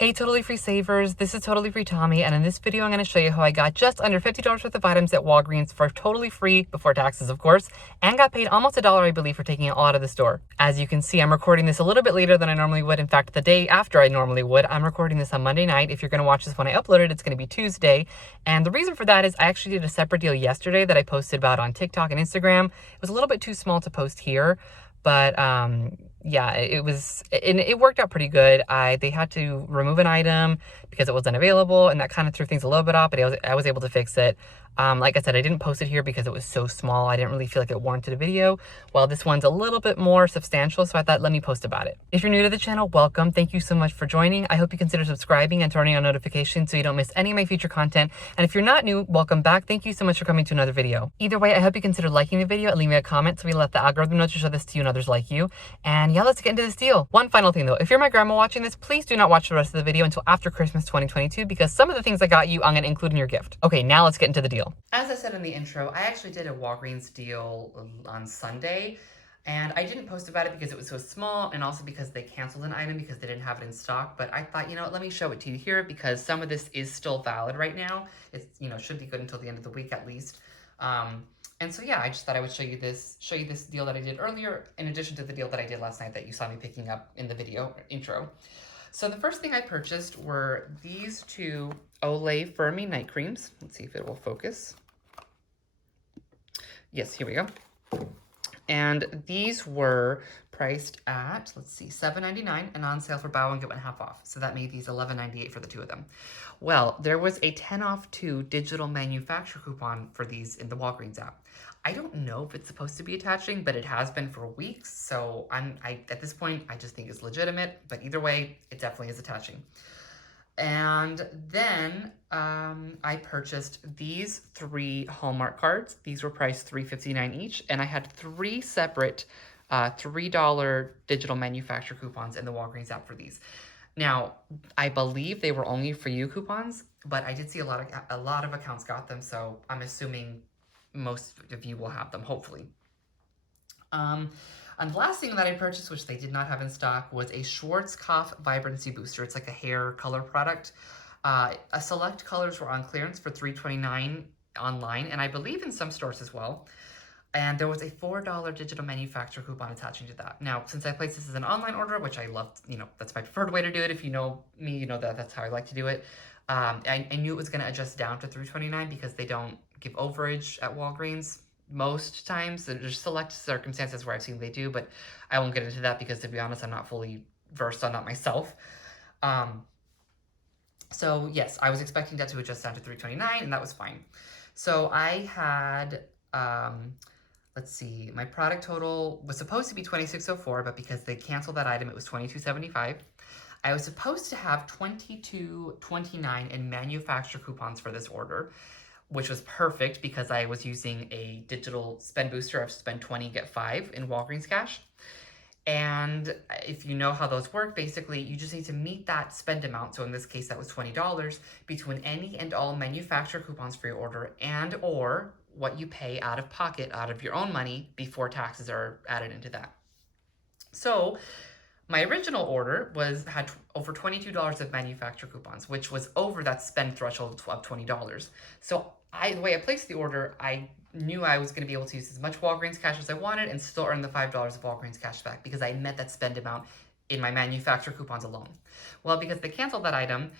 Hey Totally Free Savers, this is Totally Free Tommy, and in this video I'm going to show you how I got just under $50 worth of items at Walgreens for totally free, before taxes of course, and got paid almost $1 I believe for taking it all out of the store. As you can see, I'm recording this a little bit later than I normally would. In fact, the day after I normally would. I'm recording this on Monday night. If you're going to watch this when I upload it, it's going to be Tuesday. And the reason for that is I actually did a separate deal yesterday that I posted about on TikTok and Instagram. It was a little bit too small to post here, but yeah, it worked out pretty good. They had to remove an item because it was unavailable, and that kind of threw things a little bit off, but I was able to fix it. Like I said, I didn't post it here because it was so small. I didn't really feel like it warranted a video. Well, this one's a little bit more substantial, so I thought, let me post about it. If you're new to the channel, welcome. Thank you so much for joining. I hope you consider subscribing and turning on notifications so you don't miss any of my future content. And if you're not new, welcome back. Thank you so much for coming to another video. Either way, I hope you consider liking the video and leaving a comment so we let the algorithm know to show this to you and others like you. And yeah, let's get into this deal. One final thing though, if you're my grandma watching this, please do not watch the rest of the video until after Christmas 2022 because some of the things I got you, I'm going to include in your gift. Okay, now let's get into the deal. As I said in the intro, I actually did a Walgreens deal on Sunday, and I didn't post about it because it was so small and also because they canceled an item because they didn't have it in stock. But I thought, you know what, let me show it to you here because some of this is still valid right now. It's, you know, should be good until the end of the week at least. And so yeah, I just thought I would show you this deal that I did earlier in addition to the deal that I did last night that you saw me picking up in the video intro. So the first thing I purchased were these two Olay Firme night creams. Let's see if it will focus. Yes, here we go. And these were priced at, let's see, $7.99 and on sale for buy one, get one half off. So that made these $11.98 for the two of them. Well, there was a 10 off 2 digital manufacturer coupon for these in the Walgreens app. I don't know if it's supposed to be attaching, but it has been for weeks. So at this point, I just think it's legitimate. But either way, it definitely is attaching. And then I purchased these 3 Hallmark cards. These were priced $3.59 each, and I had 3 separate $3 digital manufacturer coupons in the Walgreens app for these. Now, I believe they were only for you coupons, but I did see a lot of accounts got them, so I'm assuming most of you will have them, hopefully. And the last thing that I purchased, which they did not have in stock, was a Schwarzkopf Vibrancy Booster. It's like a hair color product. Select colors were on clearance for $3.29 online, and I believe in some stores as well. And there was a $4 digital manufacturer coupon attaching to that. Now, since I placed this as an online order, which I loved, you know, that's my preferred way to do it. If you know me, you know that that's how I like to do it. I knew it was going to adjust down to $3.29 because they don't give overage at Walgreens. Most times, there's select circumstances where I've seen they do, but I won't get into that because, to be honest, I'm not fully versed on that myself. So yes, I was expecting that to adjust down to $3.29, and that was fine. So I had, let's see, my product total was supposed to be $26.04, but because they canceled that item, it was $22.75. I was supposed to have $22.29 in manufacturer coupons for this order, which was perfect because I was using a digital spend booster of spend 20, get 5 in Walgreens Cash. And if you know how those work, basically you just need to meet that spend amount. So in this case, that was $20 between any and all manufacturer coupons for your order and or what you pay out of pocket, out of your own money before taxes are added into that. So my original order had over $22 of manufacturer coupons, which was over that spend threshold of $20. So the way I placed the order, I knew I was going to be able to use as much Walgreens Cash as I wanted and still earn the $5 of Walgreens Cash back because I met that spend amount in my manufacturer coupons alone. Well, because they canceled that item,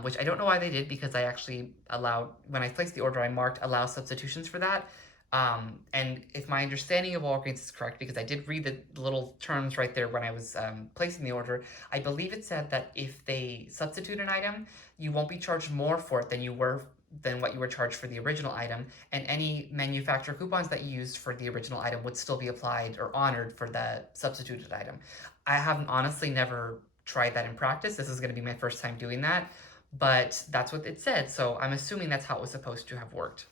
which I don't know why they did because I actually allowed, when I placed the order, I marked allow substitutions for that. And if my understanding of Walgreens is correct, because I did read the little terms right there when I was placing the order, I believe it said that if they substitute an item, you won't be charged more for it than what you were charged for the original item, and any manufacturer coupons that you used for the original item would still be applied or honored for the substituted item. I haven't honestly never tried that in practice. This is going to be my first time doing that, but that's what it said, so I'm assuming that's how it was supposed to have worked.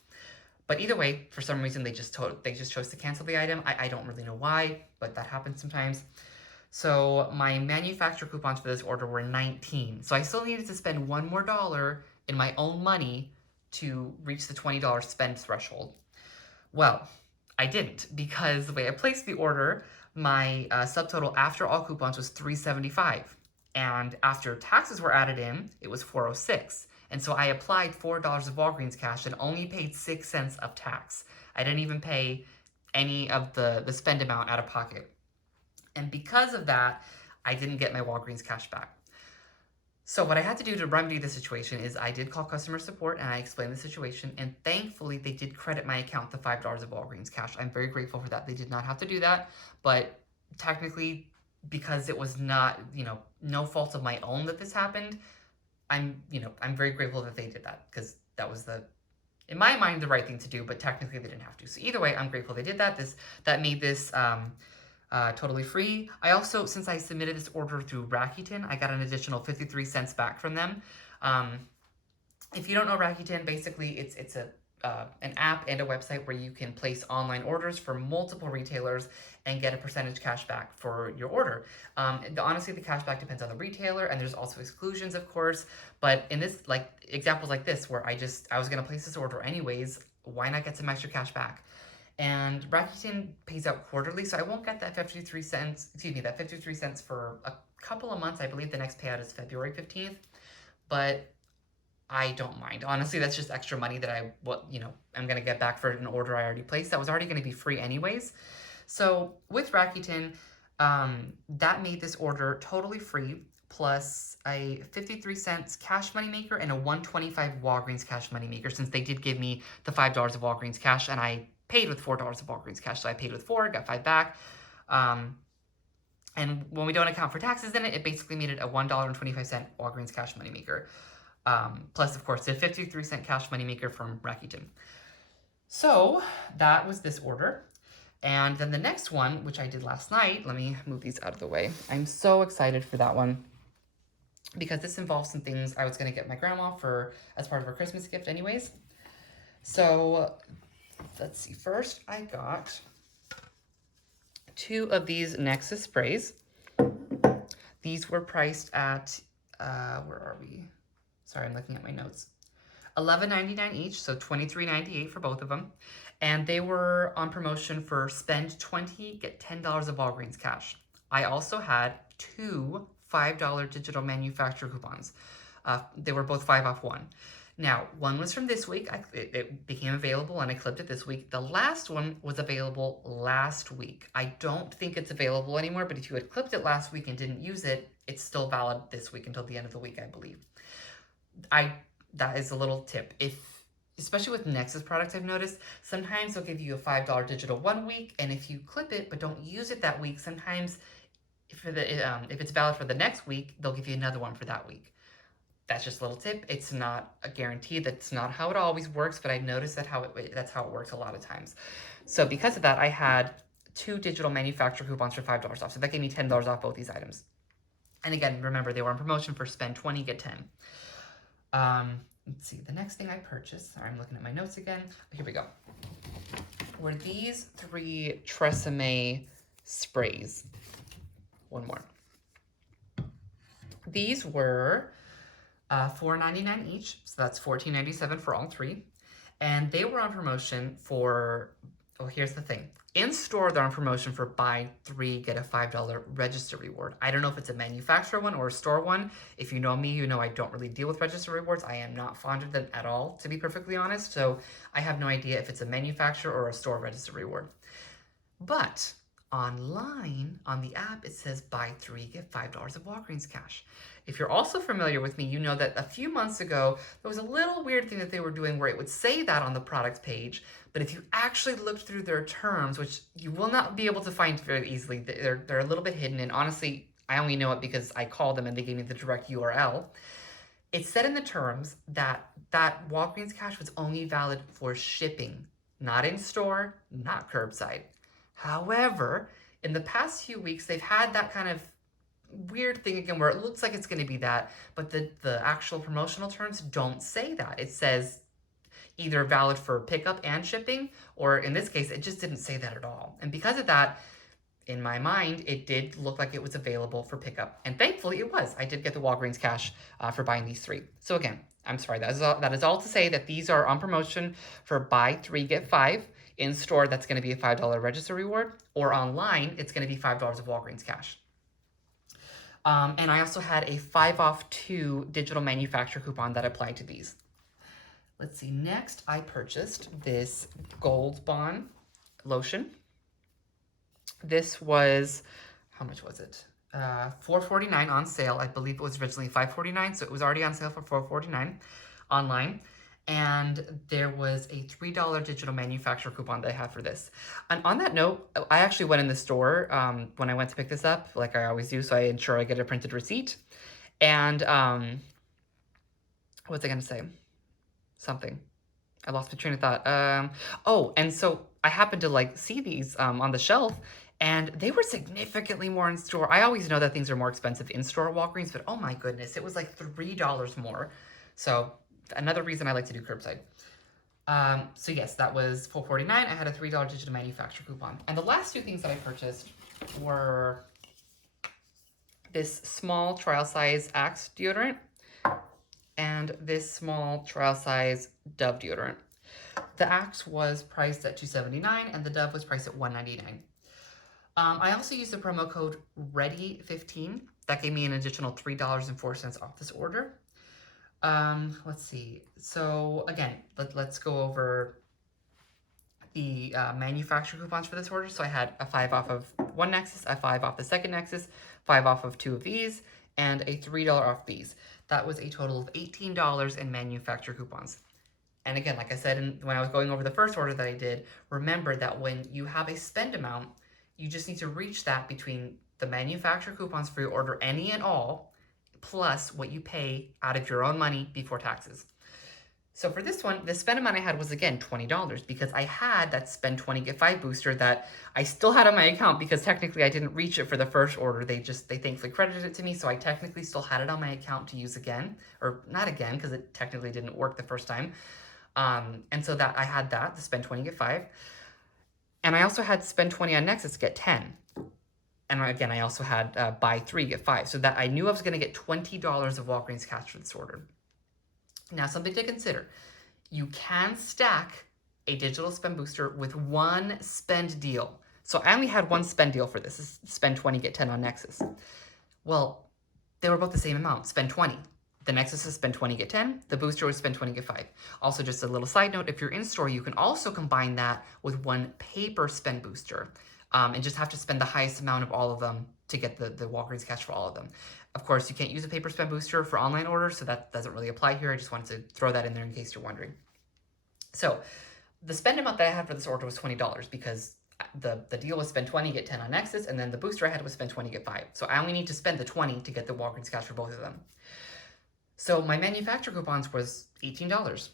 But either way, for some reason, they just chose to cancel the item. I don't really know why, but that happens sometimes. So my manufacturer coupons for this order were 19. So I still needed to spend $1 more in my own money to reach the $20 spend threshold. Well, I didn't because the way I placed the order, my subtotal after all coupons was $3.75. And after taxes were added in, it was $406. And so I applied $4 of Walgreens cash and only paid 6 cents of tax. I didn't even pay any of the spend amount out of pocket. And because of that, I didn't get my Walgreens cash back. So what I had to do to remedy the situation is I did call customer support and I explained the situation, and thankfully they did credit my account the $5 of Walgreens cash. I'm very grateful for that. They did not have to do that, but technically, because it was not, no fault of my own that this happened, I'm very grateful that they did that, because that was in my mind, the right thing to do, but technically they didn't have to. So either way, I'm grateful they did that. That made this totally free. I also, since I submitted this order through Rakuten, I got an additional 53 cents back from them. If you don't know Rakuten, basically it's an app and a website where you can place online orders for multiple retailers and get a percentage cash back for your order. Honestly, the cash back depends on the retailer, and there's also exclusions, of course. But in this, examples like this, where I was going to place this order anyways, why not get some extra cash back? And Rakuten pays out quarterly, so I won't get that 53 cents for a couple of months. I believe the next payout is February 15th, but I don't mind. Honestly, that's just extra money that I'm going to get back for an order I already placed that was already going to be free anyways. So with Rakuten, that made this order totally free, plus a 53 cents cash money maker and a 125 Walgreens cash money maker, since they did give me the $5 of Walgreens cash, and I paid with $4 of Walgreens cash. So I paid with 4, got 5 back. And when we don't account for taxes in it, it basically made it a $1.25 Walgreens cash money maker. Plus, of course, the 53 cent cash money maker from Rakuten. So that was this order. And then the next one, which I did last night, let me move these out of the way. I'm so excited for that one, because this involves some things I was going to get my grandma as part of her Christmas gift anyways. So let's see. First, I got 2 of these Nexus sprays. These were priced at, where are we? Sorry, I'm looking at my notes. $11.99 each, so $23.98 for both of them. And they were on promotion for spend 20, get $10 of Walgreens cash. I also had 2 $5 digital manufacturer coupons. They were both 5 off 1. Now, one was from this week. It became available and I clipped it this week. The last one was available last week. I don't think it's available anymore, but if you had clipped it last week and didn't use it, it's still valid this week until the end of the week, I believe. That is a little tip. Especially with Nexus products, I've noticed, sometimes they'll give you a $5 digital 1 week, and if you clip it but don't use it that week, sometimes if it's valid for the next week, they'll give you another one for that week. That's just a little tip. It's not a guarantee. That's not how it always works, but I noticed that's how it works a lot of times. So because of that, I had 2 digital manufacturer coupons for $5 off. So that gave me $10 off both these items. And again, remember, they were on promotion for spend 20, get 10. Let's see, the next thing I purchased, sorry, I'm looking at my notes again. Here we go. Were these 3 Tresemme sprays. One more. These were $4.99 each, so that's $14.97 for all 3. And they were on promotion for, here's the thing. In store, they're on promotion for buy 3, get a $5 register reward. I don't know if it's a manufacturer one or a store one. If you know me, you know I don't really deal with register rewards. I am not fond of them at all, to be perfectly honest. So I have no idea if it's a manufacturer or a store register reward. But online, on the app, it says buy 3, get $5 of Walgreens cash. If you're also familiar with me, you know that a few months ago, there was a little weird thing that they were doing where it would say that on the product page, but if you actually looked through their terms, which you will not be able to find very easily, they're a little bit hidden, and honestly, I only know it because I called them and they gave me the direct URL. It said in the terms that Walgreens cash was only valid for shipping, not in store, not curbside. However, in the past few weeks, they've had that kind of weird thing again where it looks like it's going to be that, but the actual promotional terms don't say that. It says either valid for pickup and shipping, or in this case, it just didn't say that at all. And because of that, in my mind, it did look like it was available for pickup. And thankfully it was. I did get the Walgreens cash for buying these 3. So again, I'm sorry, that is all to say that these are on promotion for buy 3, get 5. In store, that's going to be a $5 register reward, or online, it's going to be $5 of Walgreens cash. And I also had a 5 off 2 digital manufacturer coupon that applied to these. Let's see, next I purchased this Gold Bond lotion. This was, how much was it? $4.49 on sale. I believe it was originally $5.49, so it was already on sale for $4.49 online. And there was a $3 digital manufacturer coupon that I had for this. And on that note, I actually went in the store when I went to pick this up, like I always do, so I ensure I get a printed receipt. And what's I gonna say? Something. I lost my train of thought. Oh, and so I happened to like see these on the shelf, and they were significantly more in store. I always know that things are more expensive in store at Walgreens, but oh my goodness, it was like $3 more. So another reason I like to do curbside. So yes, that was $4.49. I had a $3 digital manufacturer coupon. And the last two things that I purchased were this small trial size Axe deodorant and this small trial size Dove deodorant. The Axe was priced at $2.79 and the Dove was priced at $1.99. I also used the promo code READY15. That gave me an additional $3.04 off this order. Let's see. So again, let's go over the manufacturer coupons for this order. So I had a 5 off of one Nexus, a 5 off the second Nexus, 5 off of 2 of these, and a $3 off these. That was a total of $18 in manufacturer coupons. And again, like I said, when I was going over the first order that I did, remember that when you have a spend amount, you just need to reach that between the manufacturer coupons for your order, any and all, plus what you pay out of your own money before taxes. So for this one, the spend amount I had was, again, $20 because I had that spend 20, get 5 booster that I still had on my account because technically I didn't reach it for the first order. They thankfully credited it to me, so I technically still had it on my account to use again, or not again because it technically didn't work the first time. And so that I had that, the spend 20, get 5. And I also had spend 20 on Nexus, get 10. And again, I also had buy 3, get 5. So that I knew I was going to get $20 of Walgreens cash for this order. Now, something to consider. You can stack a digital spend booster with one spend deal. So I only had one spend deal for this. Spend 20, get 10 on Nexus. Well, they were both the same amount, spend 20. The Nexus is spend 20, get 10. The booster was spend 20, get 5. Also, just a little side note, if you're in store, you can also combine that with one paper spend booster and just have to spend the highest amount of all of them to get the Walgreens cash for all of them. Of course, you can't use a paper spend booster for online orders, so that doesn't really apply here. I just wanted to throw that in there in case you're wondering. So the spend amount that I had for this order was $20 because the deal was spend 20, get 10 on Nexus, and then the booster I had was spend 20, get 5. So I only need to spend the 20 to get the Walgreens cash for both of them. So my manufacturer coupons was $18.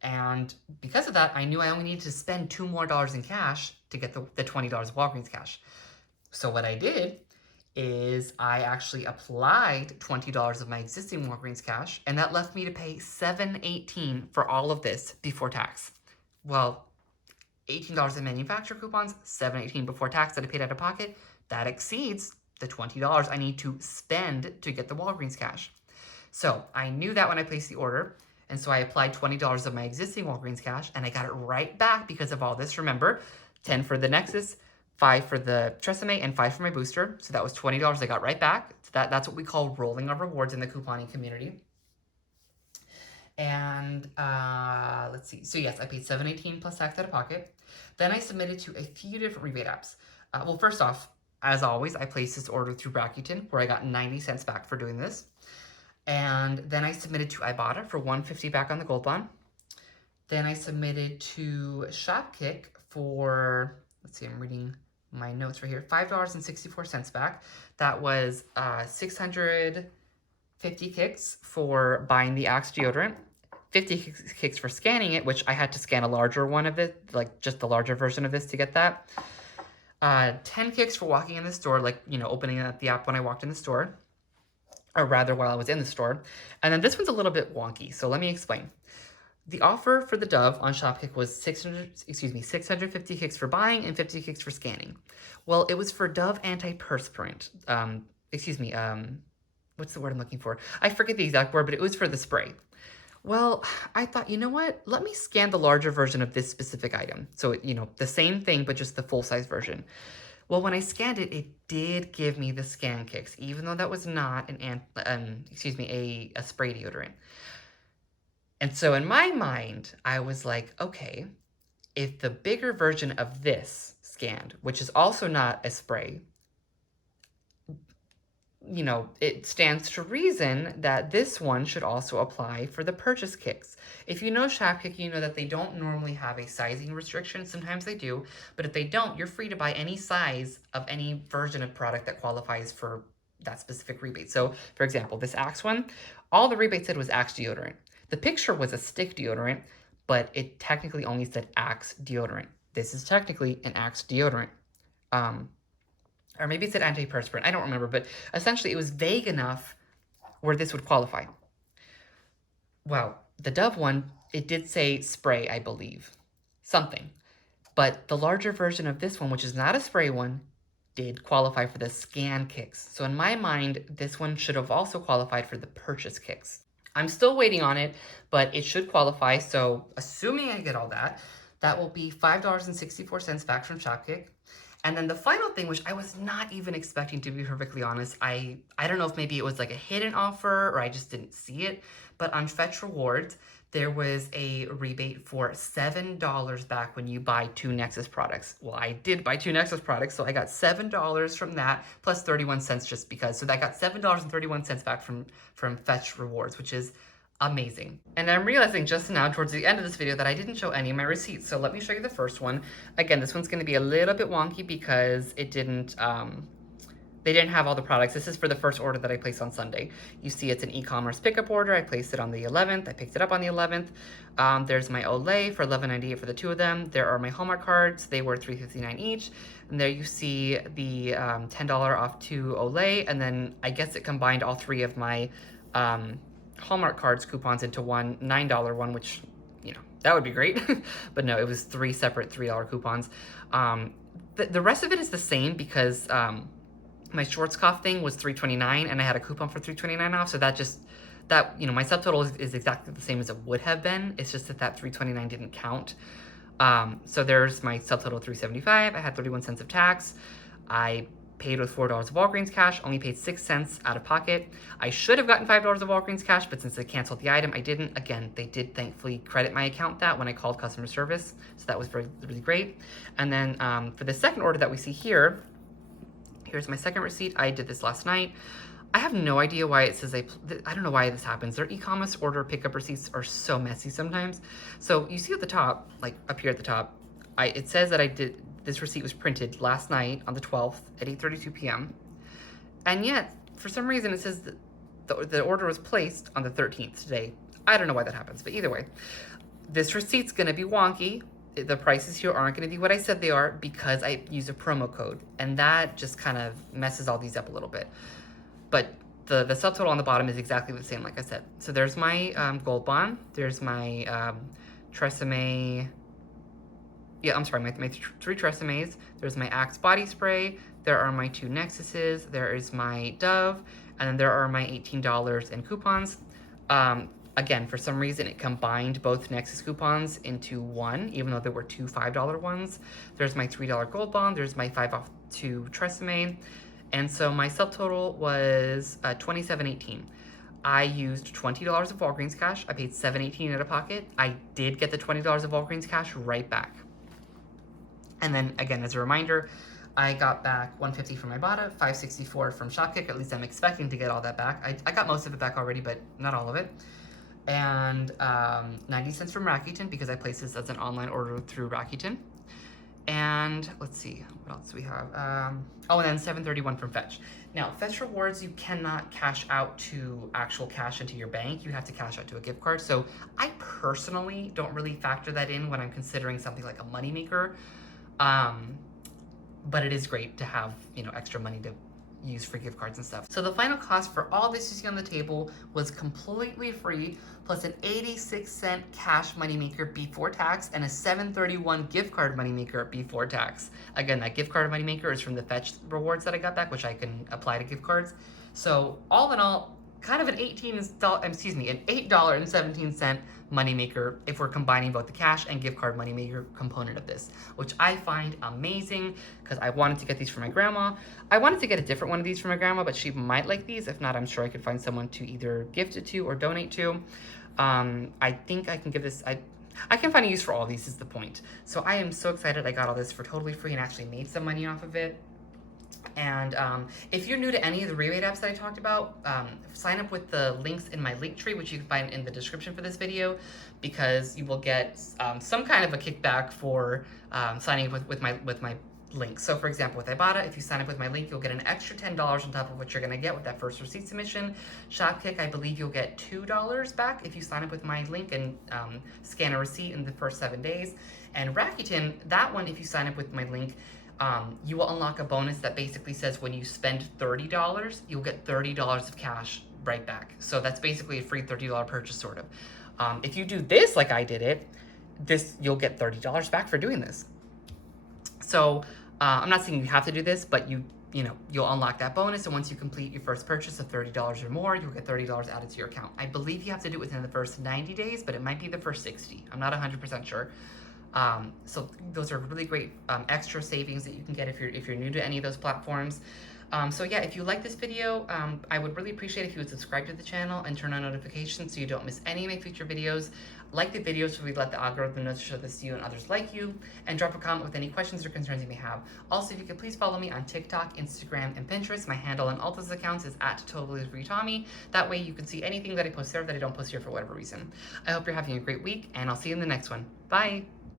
And because of that, I knew I only needed to spend $2 more in cash to get the $20 Walgreens cash. So what I did is I actually applied $20 of my existing Walgreens cash, and that left me to pay $7.18 for all of this before tax. Well, $18 in manufacturer coupons, $7.18 before tax that I paid out of pocket, that exceeds the $20 I need to spend to get the Walgreens cash. So I knew that when I placed the order, and so I applied $20 of my existing Walgreens cash, and I got it right back because of all this. Remember, 10 for the Nexus, 5 for the Tresemme, and 5 for my booster. So that was $20 I got right back. So that's what we call rolling our rewards in the couponing community. And let's see. So yes, I paid $7.18 plus tax out of pocket. Then I submitted to a few different rebate apps. Well, first off, as always, I placed this order through Rakuten, where I got 90 cents back for doing this. And then I submitted to Ibotta for $1.50 back on the Gold Bond. Then I submitted to Shopkick for, let's see, I'm reading my notes right here, $5.64 back. That was 650 kicks for buying the Axe deodorant, 50 kicks for scanning it, which I had to scan a larger one of it, like just the larger version of this to get that. 10 kicks for walking in the store, like, you know, opening up the app when I walked in the store, or rather while I was in the store. And then this one's a little bit wonky, so let me explain. The offer for the Dove on Shopkick was 650 kicks for buying and 50 kicks for scanning. Well, it was for Dove antiperspirant. What's the word I'm looking for? I forget the exact word, but it was for the spray. Well, I thought, you know what? Let me scan the larger version of this specific item. So, you know, the same thing, but just the full-size version. Well, when I scanned it, it did give me the scan kicks, even though that was not a spray deodorant. And so in my mind, I was like, okay, if the bigger version of this scanned, which is also not a spray, you know, it stands to reason that this one should also apply for the purchase kicks. If you know Shopkick, you know that they don't normally have a sizing restriction. Sometimes they do, but if they don't, you're free to buy any size of any version of product that qualifies for that specific rebate. So, for example, this Axe one, all the rebate said was Axe deodorant. The picture was a stick deodorant, but it technically only said Axe deodorant. This is technically an Axe deodorant. Or maybe it said antiperspirant, I don't remember, but essentially it was vague enough where this would qualify. Well, the Dove one, it did say spray, I believe. Something. But the larger version of this one, which is not a spray one, did qualify for the scan kicks. So in my mind, this one should have also qualified for the purchase kicks. I'm still waiting on it, but it should qualify. So assuming I get all that, that will be $5.64 back from Shopkick. And then the final thing, which I was not even expecting, to be perfectly honest, I don't know if maybe it was like a hidden offer or I just didn't see it, but on Fetch Rewards, there was a rebate for $7 back when you buy 2 Nexus products. Well, I did buy 2 Nexus products, so I got $7 from that, plus 31 cents just because. So I got $7.31 back from Fetch Rewards, which is amazing. And I'm realizing just now towards the end of this video that I didn't show any of my receipts. So let me show you the first one. Again, this one's gonna be a little bit wonky because it didn't, they didn't have all the products. This is for the first order that I placed on Sunday. You see it's an e-commerce pickup order. I placed it on the 11th. I picked it up on the 11th. There's my Olay for $11.98 for the 2 of them. There are my Hallmark cards. They were $3.59 each. And there you see the $10 off 2 Olay. And then I guess it combined all 3 of my Hallmark cards coupons into one $9 one, which, you know, that would be great. But no, it was 3 separate $3 coupons. The rest of it is the same because my Schwarzkopf thing was $3.29 and I had a coupon for $3.29 off. So that you know, my subtotal is exactly the same as it would have been. It's just that $3.29 didn't count. So there's my subtotal $3.75. I had 31 cents of tax. I paid with $4 of Walgreens cash, only paid 6 cents out of pocket. I should have gotten $5 of Walgreens cash, but since they canceled the item, I didn't. Again, they did thankfully credit my account that when I called customer service, so that was really great. And then for the second order that we see here, here's my second receipt. I did this last night. I have no idea why it says I don't know why this happens. Their e-commerce order pickup receipts are so messy sometimes. So you see at the top, like up here at the top, it says that this receipt was printed last night on the 12th at 8:32 p.m. And yet, for some reason, it says that the order was placed on the 13th today. I don't know why that happens, but either way, this receipt's gonna be wonky. The prices here aren't gonna be what I said they are because I use a promo code, and that just kind of messes all these up a little bit. But the subtotal on the bottom is exactly the same, like I said. So there's my Gold Bond, there's my Tresemme. Yeah, I'm sorry, my 3 Tresemmes. There's my Axe body spray. There are my 2 Nexuses. There is my Dove. And then there are my $18 in coupons. Again, for some reason, it combined both Nexus coupons into one, even though there were 2 $5 ones. There's my $3 Gold Bond. There's my 5 off 2 Tresemme. And so my subtotal was $27.18. I used $20 of Walgreens cash. I paid $7.18 out of pocket. I did get the $20 of Walgreens cash right back. And then, again, as a reminder, I got back $150 from Ibotta, $5.64 from Shopkick. At least I'm expecting to get all that back. I got most of it back already, but not all of it. And 90 cents from Rakuten because I placed this as an online order through Rakuten. And let's see, what else do we have? Oh, and then $7.31 from Fetch. Now, Fetch Rewards, you cannot cash out to actual cash into your bank. You have to cash out to a gift card. So I personally don't really factor that in when I'm considering something like a moneymaker. But it is great to have, you know, extra money to use for gift cards and stuff. So the final cost for all this you see on the table was completely free, plus an 86-cent cash moneymaker before tax and a $7.31 gift card moneymaker before tax. Again, that gift card moneymaker is from the Fetch Rewards that I got back, which I can apply to gift cards. So all in all, kind of an $8.17 moneymaker if we're combining both the cash and gift card moneymaker component of this, which I find amazing because I wanted to get these for my grandma. I wanted to get a different one of these for my grandma, but she might like these. If not, I'm sure I could find someone to either gift it to or donate to. I think I can give this, I can find a use for all of these is the point. So I am so excited I got all this for totally free and actually made some money off of it. And if you're new to any of the rebate apps that I talked about, sign up with the links in my link tree, which you can find in the description for this video, because you will get some kind of a kickback for signing up with my link. So for example, with Ibotta, if you sign up with my link, you'll get an extra $10 on top of what you're gonna get with that first receipt submission. Shopkick, I believe you'll get $2 back if you sign up with my link and scan a receipt in the first 7 days. And Rakuten, that one, if you sign up with my link, you will unlock a bonus that basically says when you spend $30, you'll get $30 of cash right back. So that's basically a free $30 purchase, sort of. If you do this like I did it, you'll get $30 back for doing this. So I'm not saying you have to do this, but you'll unlock that bonus, and once you complete your first purchase of $30 or more, you'll get $30 added to your account. I believe you have to do it within the first 90 days, but it might be the first 60. I'm not 100% sure. So those are really great extra savings that you can get if you're new to any of those platforms. So yeah, if you like this video, I would really appreciate if you would subscribe to the channel and turn on notifications so you don't miss any of my future videos. Like the videos so we let the algorithm know to show this to you and others like you, and drop a comment with any questions or concerns you may have. Also, if you could please follow me on TikTok, Instagram, and Pinterest. My handle on all those accounts is @TotallyFreeTommy. That way you can see anything that I post there that I don't post here for whatever reason. I hope you're having a great week, and I'll see you in the next one. Bye!